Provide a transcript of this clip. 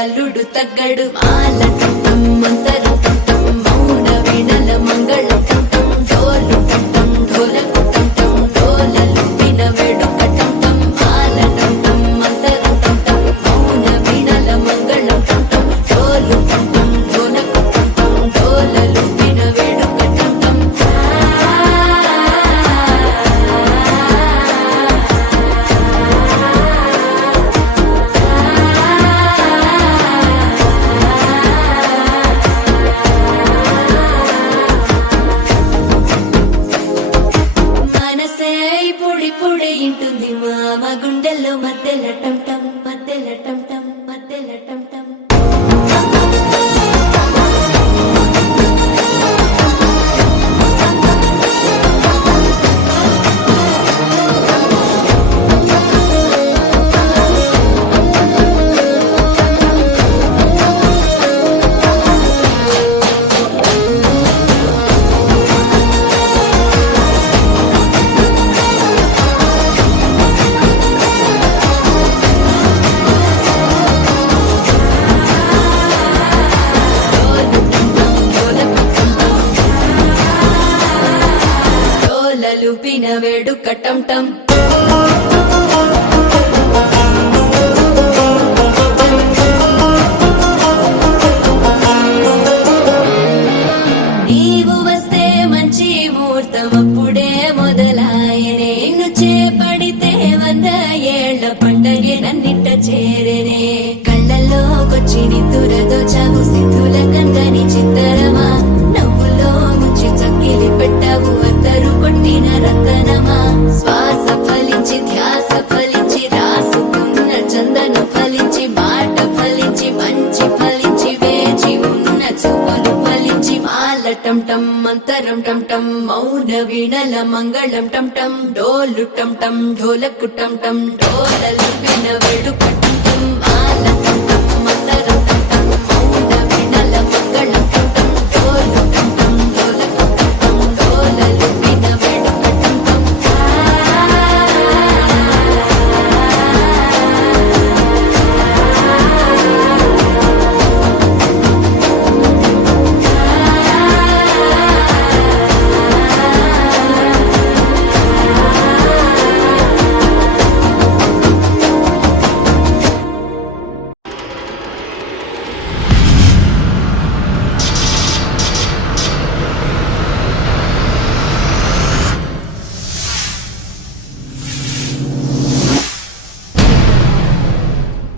అల్లుడు తగ్గడు మాల టం మంతర టం మౌన వీణల మంగళ టం డోలు టం ఢోలకు టం డోలలు విన వేడుక టం మాల టం మంతర టం మౌన వీణల మంగళ టం డోలు టం ఢోలకు టం డోలలు విన వేడుక టం పొడి ఇంటుంది మామ గుండెల్లో మధ్యల టం టం మధ్యల టం టం మధ్యల టం టం లూపిన వేడుక టం టం నీవు వస్తే మంచి ముహూర్తం అప్పుడే మొదలాయనే నిన్ను చేపడితే 100 ఏళ్ల పండగే నన్నిట్ట చేరేనే కళ్ళల్లోకొచ్చి నిద్దురదోచావు సిద్ధుల కందని చిత్తరమా నవ్వులో ముంచి చక్కిలి పెట్టావు అద్దరు కొట్టిన రతనమా శ్వాస ఫలించి ధ్యాస ఫలించి రాసుకున్న చందన ఫలించి మాట ఫలించి మంచి ఫలించి వేచి ఉన్న చూపులు ఫలించి మాల టం టం మంతరం టం టం మౌన వీణల మంగళం టం టం డోలు టం టం ఢోలకు టం టం డోలలు విన వేడుక టం టం మాల టం టం మంతరం